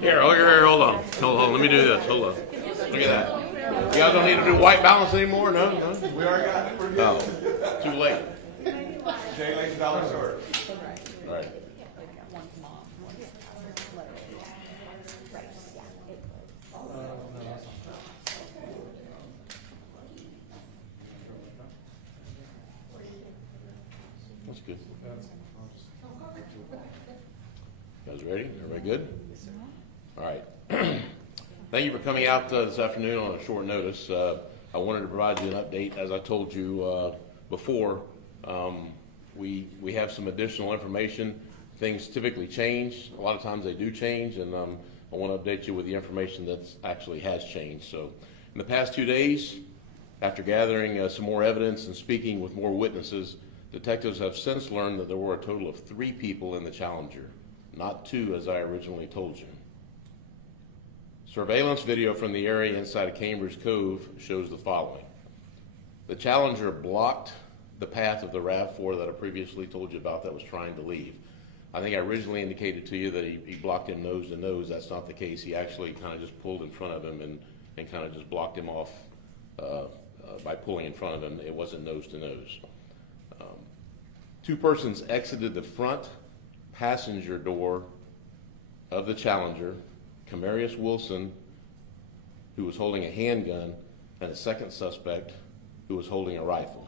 Here, hold on. Let me do this. Hold on. Look at that. You guys don't need to do white balance anymore? No? We already got it. We're good. Oh, too late. Jay Lake's dollar store. All right. That's good. You guys ready? Everybody good? All right. Thank you for coming out this afternoon on a short notice. I wanted to provide you an update. As I told you before, we have some additional information. Things typically change. A lot of times they do change, and I want to update you with the information that actually has changed. So in the past 2 days, after gathering some more evidence and speaking with more witnesses, detectives have since learned that there were a total of 3 people in the Challenger, not 2 as I originally told you. Surveillance video from the area inside of Cambridge Cove shows the following. The Challenger blocked the path of the RAV4 that I previously told you about that was trying to leave. I think I originally indicated to you that he blocked him nose to nose. That's not the case. He actually kind of just pulled in front of him and kind of just blocked him off by pulling in front of him. It wasn't nose to nose. 2 persons exited the front passenger door of the Challenger, Camarius Wilson, who was holding a handgun, and a second suspect who was holding a rifle.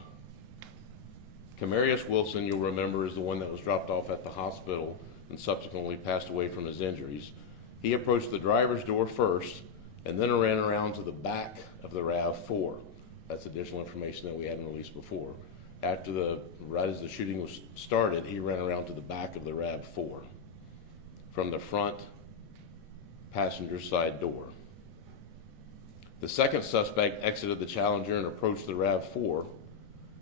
Camarius Wilson, you'll remember, is the one that was dropped off at the hospital and subsequently passed away from his injuries. He approached the driver's door first and then ran around to the back of the RAV4. That's additional information that we hadn't released before. Right as the shooting was started, he ran around to the back of the RAV4 from the front passenger side door. The second suspect exited the Challenger and approached the RAV4,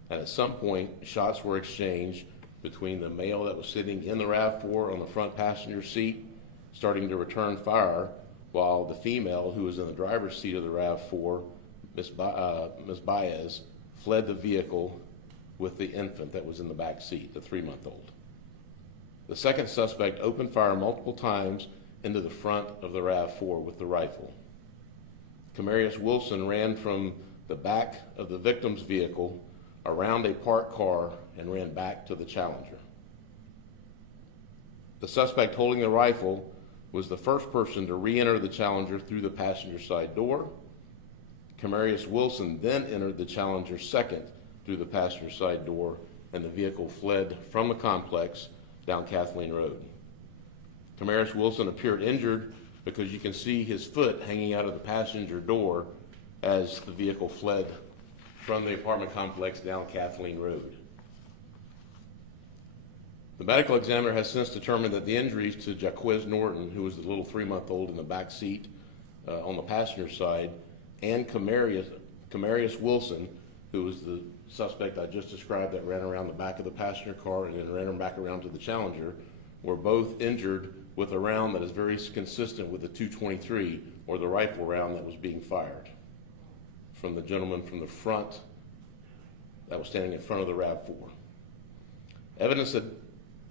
and at some point shots were exchanged between the male that was sitting in the RAV4 on the front passenger seat, starting to return fire, while the female who was in the driver's seat of the RAV4, Ms. Baez, fled the vehicle with the infant that was in the back seat, the 3-month-old. The second suspect opened fire multiple times into the front of the RAV4 with the rifle. Camarius Wilson ran from the back of the victim's vehicle around a parked car and ran back to the Challenger. The suspect holding the rifle was the first person to re-enter the Challenger through the passenger side door. Camarius Wilson then entered the Challenger second through the passenger side door, and the vehicle fled from the complex down Kathleen Road. Camarius Wilson appeared injured because you can see his foot hanging out of the passenger door as the vehicle fled from the apartment complex down Kathleen Road. The medical examiner has since determined that the injuries to Jaquiz Norton, who was the little 3-month-old in the back seat on the passenger side, and Camarius Wilson, who was the suspect I just described that ran around the back of the passenger car and then ran back around to the Challenger, were both injured with a round that is very consistent with the .223, or the rifle round that was being fired from the gentleman from the front that was standing in front of the RAV4. Evidence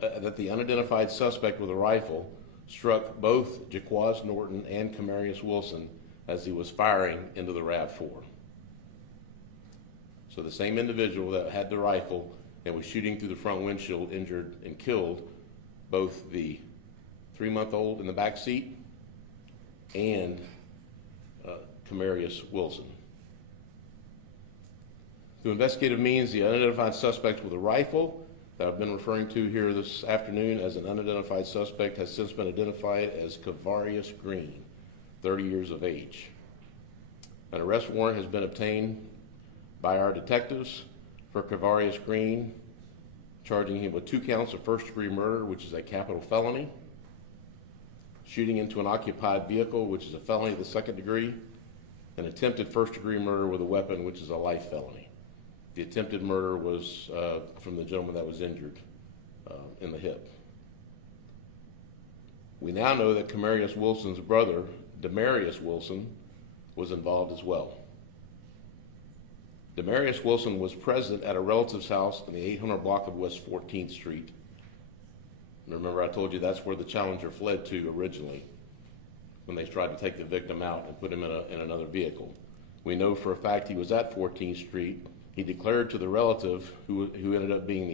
that the unidentified suspect with a rifle struck both Jaquiz Norton and Camarius Wilson as he was firing into the RAV4. So the same individual that had the rifle and was shooting through the front windshield injured and killed both the 3-month-old in the back seat and Camarius Wilson. Through investigative means, the unidentified suspect with a rifle that I've been referring to here this afternoon as an unidentified suspect has since been identified as Kavarius Green, 30 years of age. An arrest warrant has been obtained by our detectives for Kavarius Green, charging him with 2 counts of first-degree murder, which is a capital felony, shooting into an occupied vehicle, which is a felony of the 2nd degree, and attempted first-degree murder with a weapon, which is a life felony. The attempted murder was from the gentleman that was injured in the hip. We now know that Camarius Wilson's brother, Demarius Wilson, was involved as well. Demarius Wilson was present at a relative's house in the 800 block of West 14th Street Remember I told you that's where the Challenger fled to originally when they tried to take the victim out and put him in another vehicle. We know for a fact he was at 14th Street. He declared to the relative, who ended up being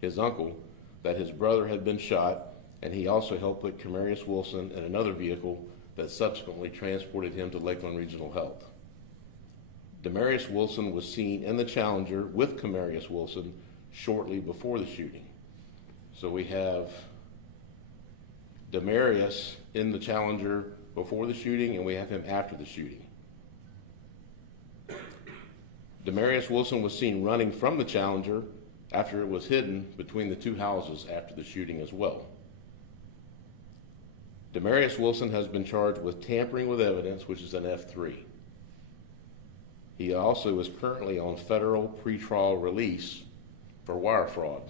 his uncle, that his brother had been shot, and he also helped put Camarius Wilson in another vehicle that subsequently transported him to Lakeland Regional Health. Demarius Wilson was seen in the Challenger with Camarius Wilson shortly before the shooting. So we have Demarius in the Challenger before the shooting, and we have him after the shooting. Demarius Wilson was seen running from the Challenger after it was hidden between the two houses after the shooting as well. Demarius Wilson has been charged with tampering with evidence, which is an F3. He also is currently on federal pretrial release for wire fraud.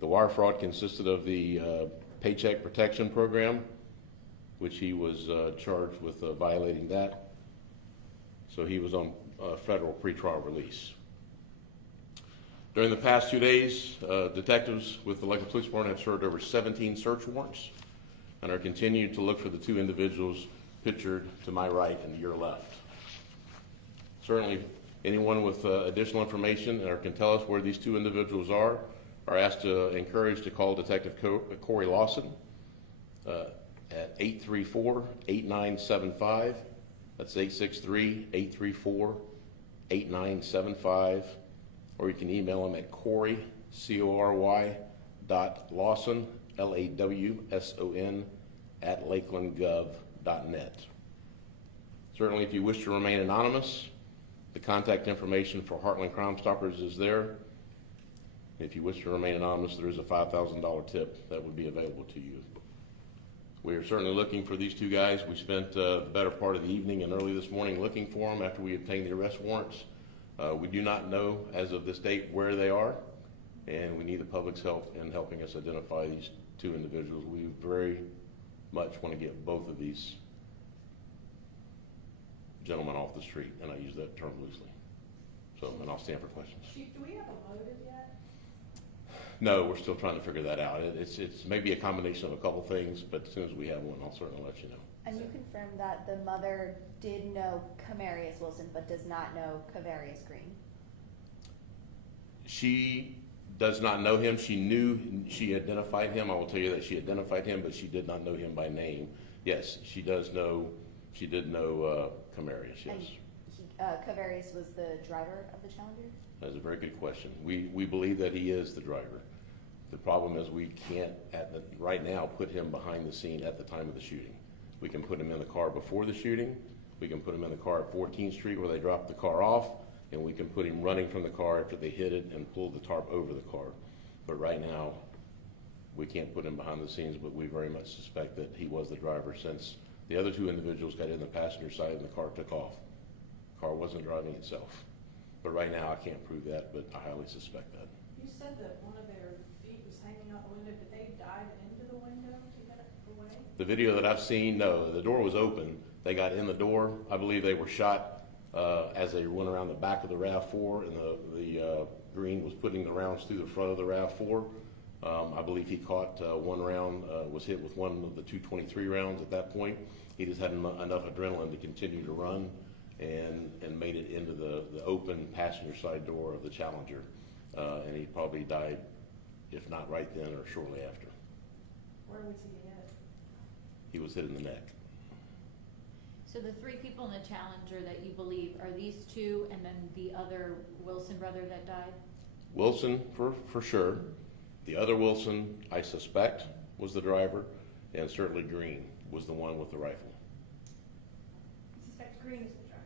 The wire fraud consisted of the Paycheck Protection Program, which he was charged with violating that. So he was on federal pretrial release. During the past 2 days, detectives with the Lakeland Police Department have served over 17 search warrants and are continuing to look for the two individuals pictured to my right and to your left. Certainly, anyone with additional information or can tell us where these two individuals are asked to encourage to call Detective Corey Lawson at 834-8975. That's 863-834-8975. Or you can email him at Corey, C-O-R-Y, .Lawson, L-A-W-S-O-N, at lakelandgov.net. Certainly, if you wish to remain anonymous, the contact information for Heartland Crime Stoppers is there. If you wish to remain anonymous, there is a $5,000 tip that would be available to you. We are certainly looking for these two guys. We spent the better part of the evening and early this morning looking for them after we obtained the arrest warrants. We do not know as of this date where they are, and we need the public's help in helping us identify these two individuals. We very much want to get both of these gentlemen off the street, and I use that term loosely. So, and I'll stand for questions. Chief, do we have a motive yet? No, we're still trying to figure that out. It's maybe a combination of a couple things, but as soon as we have one, I'll certainly let you know. And you confirm that the mother did know Camarius Wilson, but does not know Cavarius Green? She does not know him. She identified him. I will tell you that she identified him, but she did not know him by name. Yes, she did know Camarius, yes. And Cavarius was the driver of the Challenger? That's a very good question. We believe that he is the driver. The problem is we can't, right now, put him behind the scene at the time of the shooting. We can put him in the car before the shooting. We can put him in the car at 14th Street where they dropped the car off, and we can put him running from the car after they hit it and pulled the tarp over the car. But right now, we can't put him behind the scenes, but we very much suspect that he was the driver since the other two individuals got in the passenger side and the car took off. The car wasn't driving itself. But right now, I can't prove that, but I highly suspect that. You said that one of their feet was hanging out the window. Did they dive into the window to get away? The video that I've seen, no, the door was open. They got in the door. I believe they were shot as they went around the back of the RAV4, and the Green was putting the rounds through the front of the RAV4. I believe he caught one round, was hit with one of the 223 rounds at that point. He just had enough adrenaline to continue to run and made it into the open passenger side door of the Challenger. And he probably died, if not right then or shortly after. Where was he hit? He was hit in the neck. So the three people in the Challenger that you believe are these two and then the other Wilson brother that died? Wilson, for sure. The other Wilson, I suspect, was the driver, and certainly Green was the one with the rifle. You suspect Green is the driver,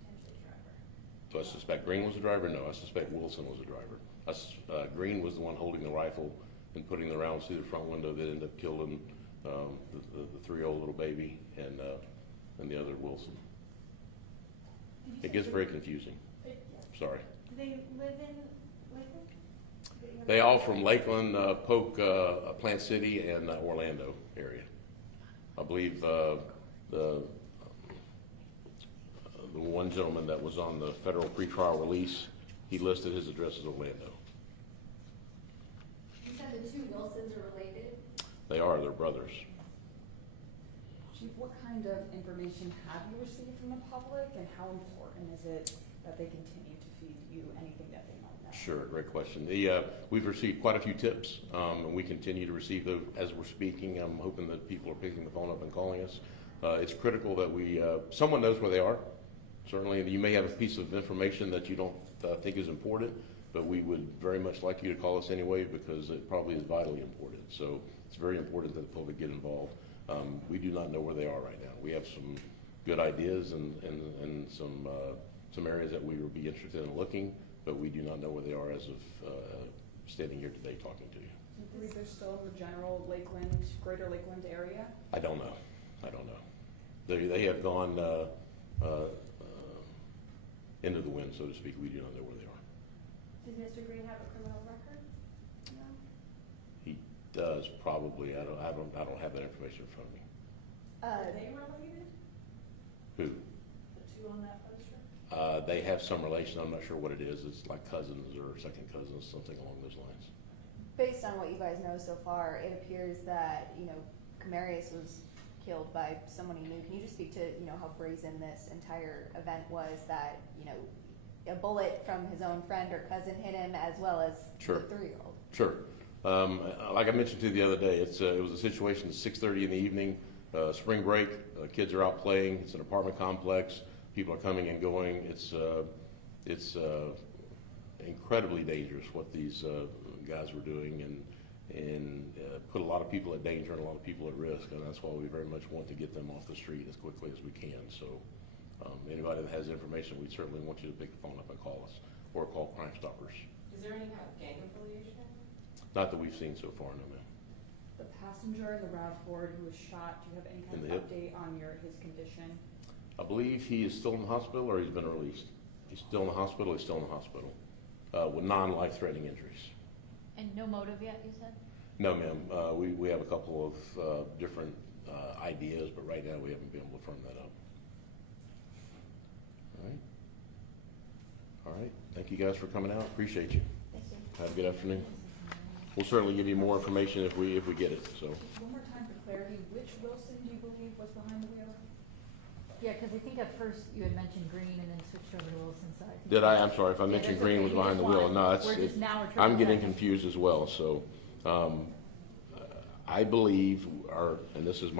potentially driver. Do I suspect Green was the driver? No, I suspect Wilson was the driver. Green was the one holding the rifle and putting the rounds through the front window that ended up killing the 3-year-old little baby and the other Wilson. It gets very confusing. Sorry. Do they live in Lakeland? They all from Lakeland, Polk, Plant City, and Orlando area. I believe the one gentleman that was on the federal pretrial release, he listed his address as Orlando. said the two Wilsons are related? They're brothers. Chief, what kind of information have you received from the public, and how important is it that they continue to feed you anything that they might know? Sure, great question. We've received quite a few tips, and we continue to receive those as we're speaking. I'm hoping that people are picking the phone up and calling us. It's critical that someone knows where they are. Certainly, you may have a piece of information that you don't think is important, but we would very much like you to call us anyway, because it probably is vitally important. So it's very important that the public get involved. We do not know where they are right now. We have some good ideas and some areas that we would be interested in looking, but we do not know where they are as of standing here today talking to you. Do you believe they're still in the general Lakeland, greater Lakeland area? I don't know. They have gone into the wind, so to speak. We do not know where they are. Does Mr. Green have a criminal record? No. He does probably. I don't have that information in front of me. Are they related? Who? The two on that poster? They have some relation. I'm not sure what it is. It's like cousins or second cousins, something along those lines. Based on what you guys know so far, it appears that, Camarius was killed by someone he knew. Can you just speak to, how brazen this entire event was, that, a bullet from his own friend or cousin hit him, as well as Sure. the 3-year-old? Sure. Like I mentioned to you the other day, it was a situation at 6:30 in the evening, spring break, kids are out playing, it's an apartment complex, people are coming and going. It's incredibly dangerous what these guys were doing, and put a lot of people at danger and a lot of people at risk, and that's why we very much want to get them off the street as quickly as we can. So anybody that has information, we certainly want you to pick the phone up and call us, or call Crime Stoppers. Is there any kind of gang affiliation? Not that we've seen so far, no ma'am. The passenger in the RAV4 who was shot, do you have any In kind the of hip? update on his condition? I believe he is still in the hospital, or he's been released. He's still in the hospital, with non-life-threatening injuries. And no motive yet, you said? No, ma'am. We have a couple of different ideas, but right now we haven't been able to firm that up. All right. Thank you guys for coming out. Appreciate you. Thank you. Have a good afternoon. We'll certainly give you more information if we get it. So. One more time for clarity, which Wilson do you believe was behind the wheel? Yeah, because I think at first you had mentioned Green and then switched over to Wilson, so I think. Did I? I'm sorry if I Yeah, mentioned that's Green okay. was We behind the just wheel. wanted- No, we're just now we're I'm triple getting checking. confused as well. So, I believe, and this is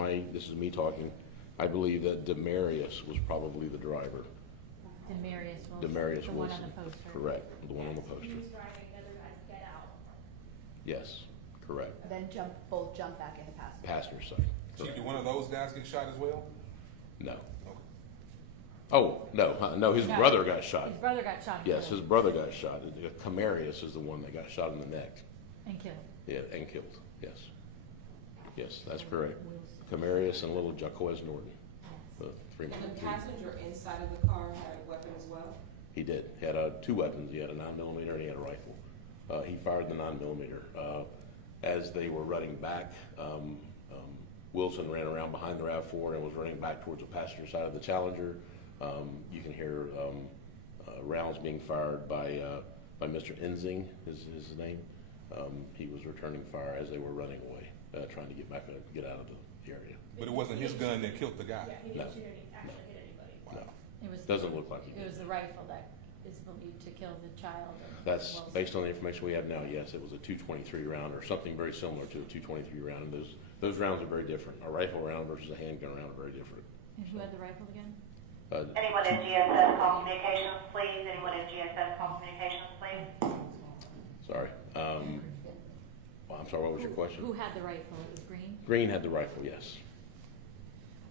me talking. I believe that Demarius was probably the driver. Demarius Wilson. Demarius the Wilson. one on the poster. Correct. The one on the poster. He was driving, the other guys get out. Yes. Correct. Then both jump back into passenger. Passenger side. Chief, Correct. did one of those guys get shot as well? No. Oh, no, his No. brother got shot. His brother got shot. and Yes, his killed. brother got shot. Camarius is the one that got shot in the neck. And killed. Yeah, and killed. Yes. Yes, that's correct. Wilson. Camarius and little Jacoez Norton. The three. And the passenger inside of the car had a weapon as well? He did. He had two weapons. He had a 9mm and he had a rifle. He fired the 9mm. As they were running back, Wilson ran around behind the RAV4 and was running back towards the passenger side of the Challenger. You can hear rounds being fired by Mr. Enzing, is his name. He was returning fire as they were running away, trying to get out of the area. But it wasn't his gun that killed the guy. Yeah, he No. didn't actually hit anybody. No, It was. doesn't look like he It did. was the rifle that is believed to kill the child. That's Wilson. based on the information we have now. Yes, it was a .223 round or something very similar to a .223 round. And those rounds are very different. A rifle round versus a handgun round are very different. And who had the rifle again? Anyone in GSS call communications, please? Anyone in GSS call communications, please? Sorry. I'm sorry, what was your question? Who had the rifle? It was Green? Green had the rifle, yes.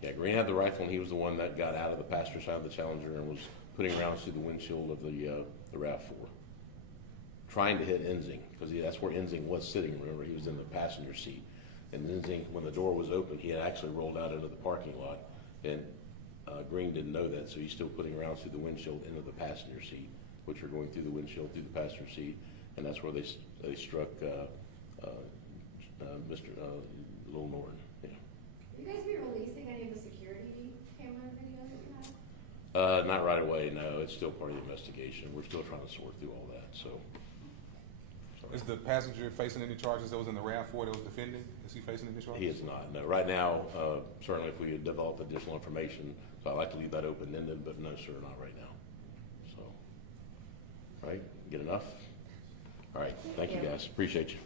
Yeah, Green had the rifle, and he was the one that got out of the passenger side of the Challenger and was putting rounds through the windshield of the RAV4, trying to hit Enzing, because that's where Enzing was sitting. Remember, he was in the passenger seat. And Enzing, when the door was open, he had actually rolled out into the parking lot, and Green didn't know that, so he's still putting rounds through the windshield into the passenger seat, which are going through the windshield, through the passenger seat, and that's where they struck Mr. Little Norton. Yeah. Will you guys be releasing any of the security camera videos that you have? Not right away, no. It's still part of the investigation. We're still trying to sort through all that, so. Is the passenger facing any charges that was in the RAV4 that was defending? Is he facing any charges? He is not, no. Right now, certainly if we had developed additional information, so I'd like to leave that open-ended, but no, sir, not right now. So, right, get enough? All right, thank you guys, appreciate you.